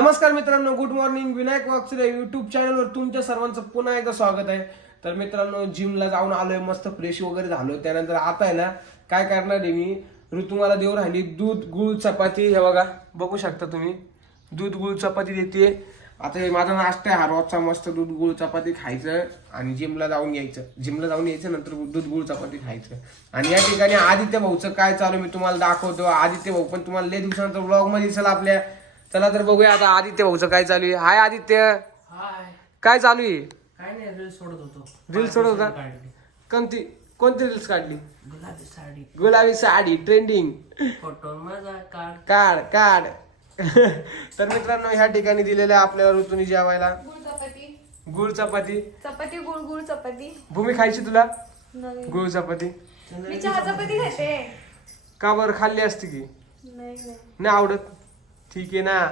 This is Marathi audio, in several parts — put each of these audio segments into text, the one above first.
नमस्कार मित्रांनो good morning Vinayak Vaksure YouTube चॅनलवर तुमच्या सर्वांचं पुन्हा एकदा स्वागत आहे. तर मित्रांनो जिमला जाऊन आलोय मस्त फ्रेश वगैरे झालो त्यानंतर आता आहे ना काय करणार आहे मी? ऋतुमाला देऊ राहिली दूध गुळ चपाती. हे बघा बघू शकता तुम्ही. दूध गुळ चपाती देते. आता हे माझा नाश्ता आहे हा रोजचा मस्त दूध गुळ चपाती खायचं आणि जिमला जाऊन यायचं. जिमला जाऊन यायचं नंतर दूध गुळ चपाती खायचं. आणि या ठिकाणी आदित्य भाऊचं काय चालू आहे मी तुम्हाला दाखवतो. आदित्य भाऊ पण तुम्हाला लय दिवसानंतर ब्लॉगमध्ये दिसेल आपल्या. चला तर बघूया आता आदित्य भाऊचं काय चालू आहे. हाय आदित्य. हाय. काय चालू आहे? काय नाही रील सोडत होतो. रील सोडत होता? कोणती? कोणती रील्स काढली? गुलाबी साडी. गुलाबी साडी ट्रेंडिंग फोटो माझा काढ. काढ काढ. तर मित्रांनो ह्या ठिकाणी दिलेल्या आपल्याला ऋतूनी जेवायला. गुळ चपाती. गुळ चपाती. चपाती गुळ गुळ चपाती. भूमी खायची तुला? नाही. गुळ चपाती. मी चहा चपाती खाते. का बरं खाल्ली असती की? नाही नाही. नाही आवडत? ठीक आहे ना?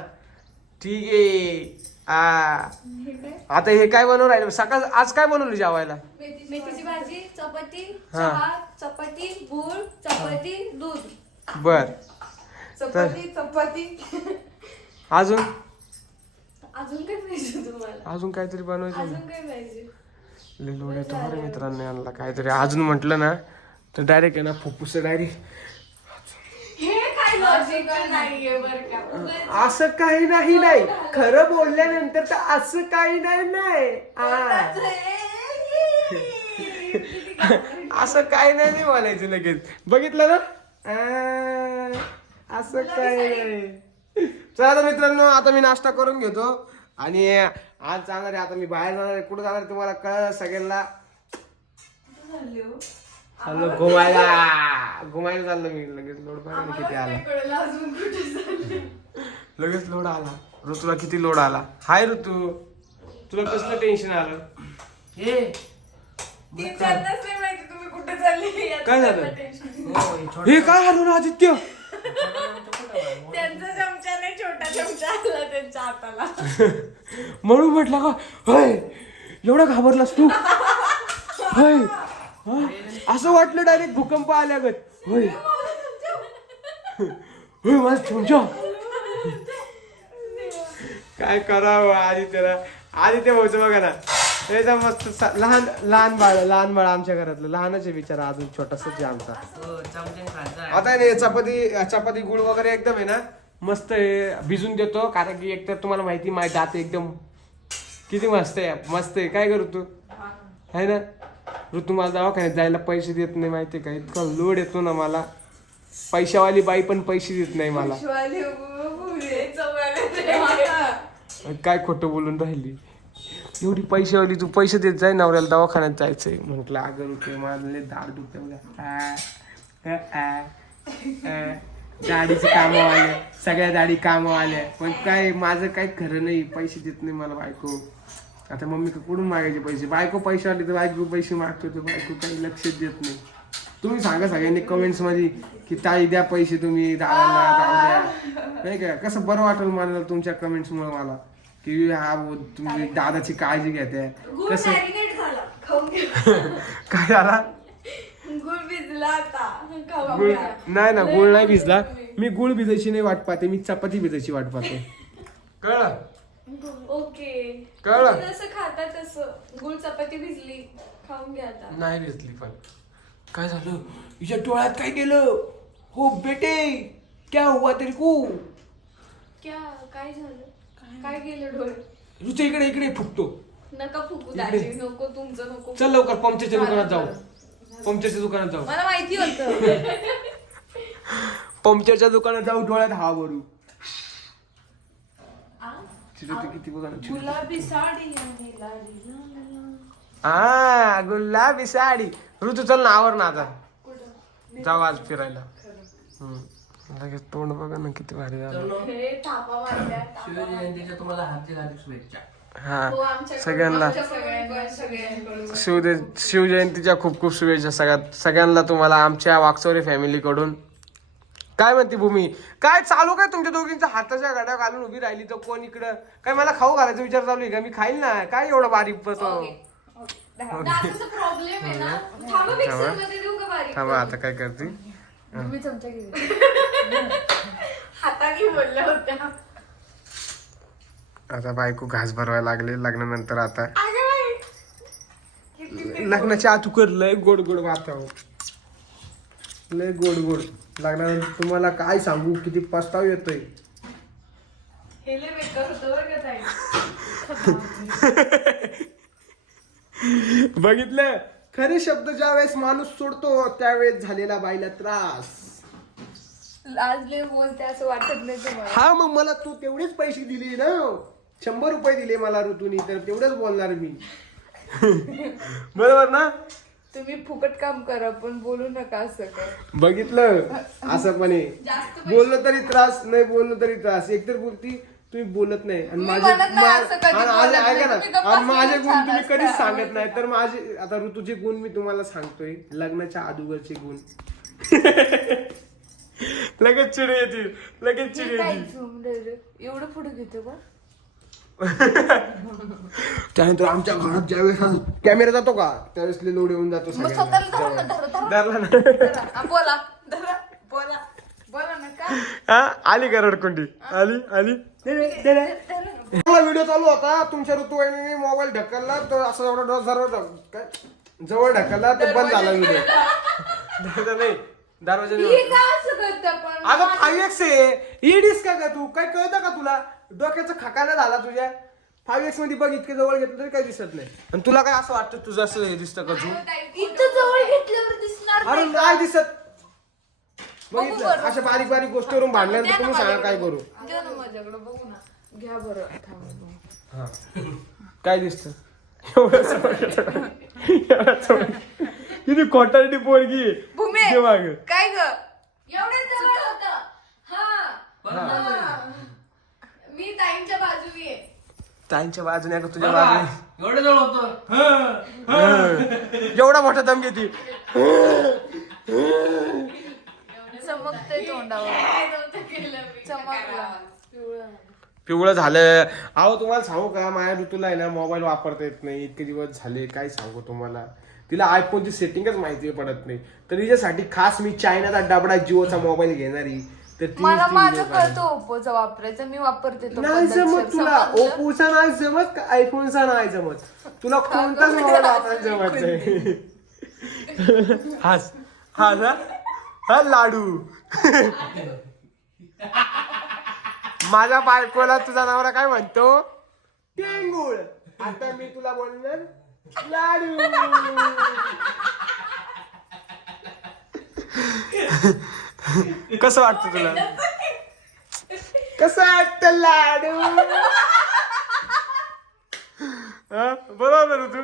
ठीक आहे. आ. हे? आता हे काय बनवून राहिलं? सकाळ आज काय बनवलं जेवायला? मेथीची भाजी चपाती हा. चहा चपाती गुळ चपाती दूध. बर. चपाती चपाती. अजून? अजून काय पाहिजे तुम्हाला? अजून काहीतरी बनवायचं अजून काय पाहिजे? लय लोड येतो बरं मित्रांनी आणला काहीतरी अजून म्हटलं ना तर डायरेक्ट आहे ना फुफ्फुस डायरेक्ट लॉजिकल नाहीये बरं का. उगाच असं काही नाही नाही. खरं बोलल्यानंतर तर असं काही नाही नाही. आ. किती घाबरट. असं काही नाही नाही बोलायचं लगेच. बघितलं ना? आ, असं काही नाही. चला आता मित्रांनो आता मी नाश्ता करून घेतो. आणि आज जाणार आहे आता मी बाहेर जाणार आहे. कुठं जाणार आहे तुम्हाला कळलं सगळ्यांना? झाले हो. चाललो घुमायला. घुमायला चाललो मी. लगेच लोड ना किती आला. लगेच लोड आला. ऋतूला किती लोड आला. हाय ऋतू. तुला कसलं टेन्शन आलं? हे. काय झालं? हो, हे काय हरवलं आदित्य? त्यांचा चमचा नाही छोटा चमचा आला त्यांच्या हाताला. म्हणून म्हटलं का होय एवढा घाबरलास तू? होय? असं वाटलं डायरेक्ट भूकंप आल्यागत. होय. होय माझा चमचा काय करावं आदित्यला? आदित्य भाऊचं बघा ना. त्याचा मस्त लहान लहान बाळ लहान बाळ आमच्या घरातलं. लहानच आहे बिचारा अजून छोटासाच आहे आमचा. हो. आता आहे ना चपाती चपाती गुळ वगैरे एकदम आहे ना मस्त आहे भिजून देतो. कारण की एकतर तुम्हाला माहिती माझे दात एकदम किती मस्त आहे मस्त आहे. काय करू तू? आहे ना? ऋतू मला दवाखान्यात जायला पैसे देत नाही माहिती का? इतका लोड येतो ना मला. पैशावाली बाई पण पैसे देत नाही मला. काय खोटं बोलून राहिली? एवढी पैशावाली तू पैसे देत जाय नवऱ्याला दवाखान्यात जायचंय. म्हटलं अगं रुपये माझले दाड दुखते बघा. आ, आ, आ, आ. दाढीचे कामं आले. सगळ्या दाढी कामं आल्या. पण काय माझं काही खरं नाही. पैसे देत नाही मला बायको. आता मम्मी का कुठून मागायचे पैसे? बायको पैसे आले तर बायको पैसे मागतो तर बायको काही लक्षच देत नाही. तुम्ही सांगा सगळ्यांनी कमेंट्समध्ये की ताई द्या पैसे तुम्ही दादांना द्या. नाही का? कसं बरं वाटेल मला तुमच्या कमेंट्स मुळे मला. की हा तुम्ही दादाची काळजी घेते. कसं? काय झाला? गुळ. नाही ना गुळ नाही भिजला. तुम्ही. मी गुळ भिजायची नाही वाट पाहते मी चपाती भिजायची वाट पाहते. कळलं? ओके. कळलं? तुम्ही जसं खाता तसं. गुळ चपाती भिजली खाऊन घ्या आता. नाही भिजली पण. काय झालं? हिच्या डोळ्यात काय गेलं? हो बेटे! क्या हुआ तेरे को? क्या? काय झालं? काय गेलं डोळे? रुचे इकडे इकडे फुटतो नका फुकू. दाजी नको तुमचं नको चल लवकर पंक्चरच्या दुकानात जाऊ. पंक्चरच्या दुकानात जाऊ. मला माहिती होतं. पंक्चरच्या दुकानात जाऊ डोळ्यात हवा भरू. किती बघा ना, चिरवते. गुलाबी साडी आणि लाडी ला ला ला. आ गुलाबी साडी. ऋतू चल ना आवर ना आता. कुठं? जाऊ आज फिरायला. हम्म. लगेच तोंड बघा ना किती भारी झालं. हे थापा मारल्या थापा शिवजयंतीच्या तुम्हाला हार्दिक हार्दिक शुभेच्छा. हा. हो, आमच्याकडून- सगळ्यांना. सगळ्यांकडून शिवदे शिवजयंतीच्या खूप खूप शुभेच्छा सगळ्यात सगळ्यांना तुम्हाला आमच्या वाकचौरी फॅमिलीकडून काय म्हणते भूमी? काय चालू काय तुमच्या दोघींच्या हाताच्या गाड्या घालून उभी राहिली तर कोण इकडं? काय मला खाऊ घालायचा विचार चालू आहे का? मी खाईल ना. काय एवढं बारीक पतो दाताचा प्रॉब्लेम आहे ना. थांबा मिक्सरमध्ये देऊ का बारीक? थांबा आता काय करते? आता बायको घास भरवायला लागले. लग्नानंतर आता. लग्नाच्या आत कर लय गोड गोड वातावरण लय गोड गोड. लग्नानंतर तुम्हाला काय सांगू? किती पस्ताव येतोय. बघितलं? खरे शब्द ज्या वेळेस माणूस सोडतो त्यावेळेस झालेला बाईला त्रास. लाजले बोलते असं वाटत नाही तुम्हाला. हा मग मला तू तेवढेच पैसे दिले ना? शंभर रुपये दिले मला ऋतूनी तर तेवढंच बोलणार मी. बरोबर ना? तुम्ही फुकट काम करा पण बोलू नका असं काय बघितलं? असं पण आहे. बोललो तरी त्रास नाही बोललो तरी त्रास. एकतर बोलती तुम्ही बोलत नाही. आणि मी माझे म्हणत नाही मा- असं कधी आणि बोलत नाही. ऐका ना, तुम्ही गप्प आणि माझे गुण तुम्ही छान कधीच असता. सांगत नाही. तर माझे आता ऋतूचे गुण मी तुम्हाला सांगतोय. लग्नाच्या अगोदरचे गुण. लगेच चिड येतील. लगेच चिड काय येतील. रे? एवढं पुढे घेतो का? त्यानंतर आमच्या घरात ज्यावेळेस कॅमेरा जातो का त्यावेळेस लय लोड येऊन जातो मग सगळ्यांना. स्वतःला धरा ना धरा धरा. धरला ना. धरा. हा, बोला. धरा. बोला. बोला ना का? हा आली का रडकुंडी? आली आली. चांगला व्हिडिओ चालू होता. तुमच्या ऋतुवाहिनीने मोबाईल ढकलला तो असं एवढा डोस जवळ काय? जवळ ढकलला ते बंद झाला व्हिडिओ. दरवाजा नाही. दरवाजा नाही हे का असं करता पण अगं फाईव्ह एक्स आहे. ईडीस का ग तू? काय कळतं का तुला? डोक्याचा खकाना झाला तुझ्या. फाईव्ह एक्समध्ये बघ इतके जवळ घेतलं तरी काही दिसत नाही. आणि तुला काय असं वाटतं तुझं असं हे दिसतं का तू इथं जवळ घेतल्यावर दिसणार अरे नाही नाही दिसत. बघितलं. अशा बारीक बारीक गोष्टीवरून भांडल्यानंतर तुम्ही सांगा काय. करू. ना माझ्याकडे बघू ना. घ्या बरं थांबा. काय दिसत. किती खोटारडी पोरगी आहे. भूमे ते मागं. काय ग? एवढे जवळ होत. हा. मी ताईंच्या बाजूनी आहे ताईंच्या बाजूने का तुझ्या बाजूने. एवढं जवळ होतं. एवढा मोठा दम घेते. चमकते तोंडावर. चमकला. पिवळं. पिवळं झालं. अहो तुम्हाला सांगू का? माझ्या ऋतूला आहे ना मोबाईल वापरता येत नाही. इतके दिवस झाले काय सांगू तुम्हाला? तिला आयफोनची सेटिंगच माहिती पडत नाही. तर तिच्यासाठी खास मी चायनाचा डबडा जिओचा मोबाईल घेणारी. तर ती मला ती माझं. कळतो ओप्पोचा वापरायचा. मी वापरते तो नाही. जमत तुला? ओप्पोचा नाही जमत का आयफोनचा नाही जमत? तुला कोणताच मोबाईल वापरायला जमत नाही हा ना हा? लाडू. माझ्या बायकोला तुझा नवरा काय म्हणतो? टेंगुळ आता मी तुला बोलणार लाडू. कसं वाटतं तुला? कसं वाटतं लाडू? हा? बरोबर तू.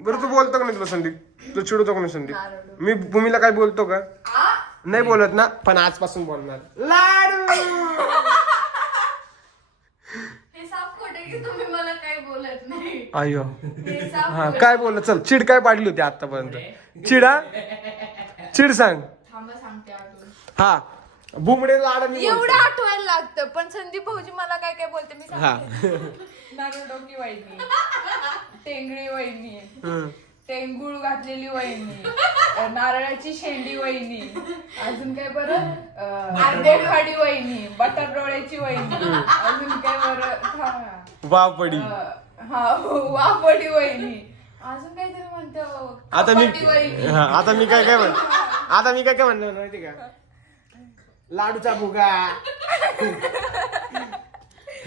बरं तू बोलतो का नाही तुला संदीप? तू चिडवतो का नाही संदीप? मी भूमीला काय बोलतो का? नाही बोलत ना पण आजपासून बोलणार. लाडू! हे साफ खोटे की तुम्ही मला काही बोलत नाही. अयो हे साफ हा काय बोललं? चल चिड काय पाडली होती आतापर्यंत? चिडा. चिड सांग. थांबा सांगते आठवून हा. बुमडे लाड मी एवढं आठवायला लागतं पण संदीप भाऊजी मला काय काय बोलते मी हा. सांगते. नारळडोकी वहिनी. टेंगळी वहिनी. हं. टेंगुळ घातलेली वहिनी. अ, नारळाची शेंडी वहिनी. अजून काय बरं? अर्धे खाडी वहिनी बटर डोळ्याची वहिनी. अजून काय बरं? थांबा. वापडी अ, हा वापडी वहिनी. अजून काहीतरी म्हणतो. आता मी कपाटी वहिनी. हा, आता मी काय काय म्हण आता मी काय काय म्हणणार माहिती का? लाडूचा भुगा.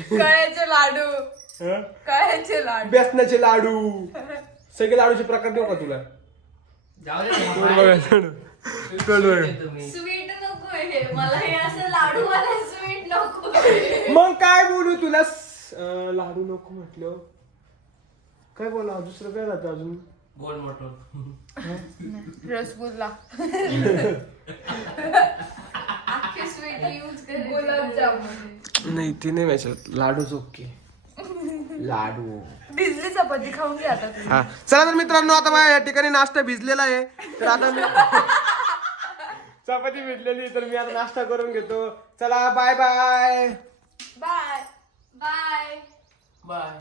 कळ्याचे लाडू. हं? कळ्याचे लाडू. बेसनाचे लाडू. सगळे लाडूचे प्रकार देऊ का तुला? जाऊ दे तोंड ना, बघा तोंड. तोंड बघा. तुम्ही. स्वीट नको हे. मला हे असं लाडू वाला स्वीट नको मग काय बोलू तुला? स- अं, लाडू नको म्हटलं. काय बोला दुसरं काय राहतं अजून? गोड मोठं रसगुल्ला. स्वीट यूज कर गुलाबजामुन. नाही ती नाही माहिती लाडूच ओके. लाडू. भिजली चपाती खाऊन घ्या आता. हा. चला तर मित्रांनो आता माझ्या या ठिकाणी नाश्ता भिजलेला आहे. तर आता मी चपाती भिजलेली तर मी आता नाश्ता करून घेतो. चला bye bye bye bye bye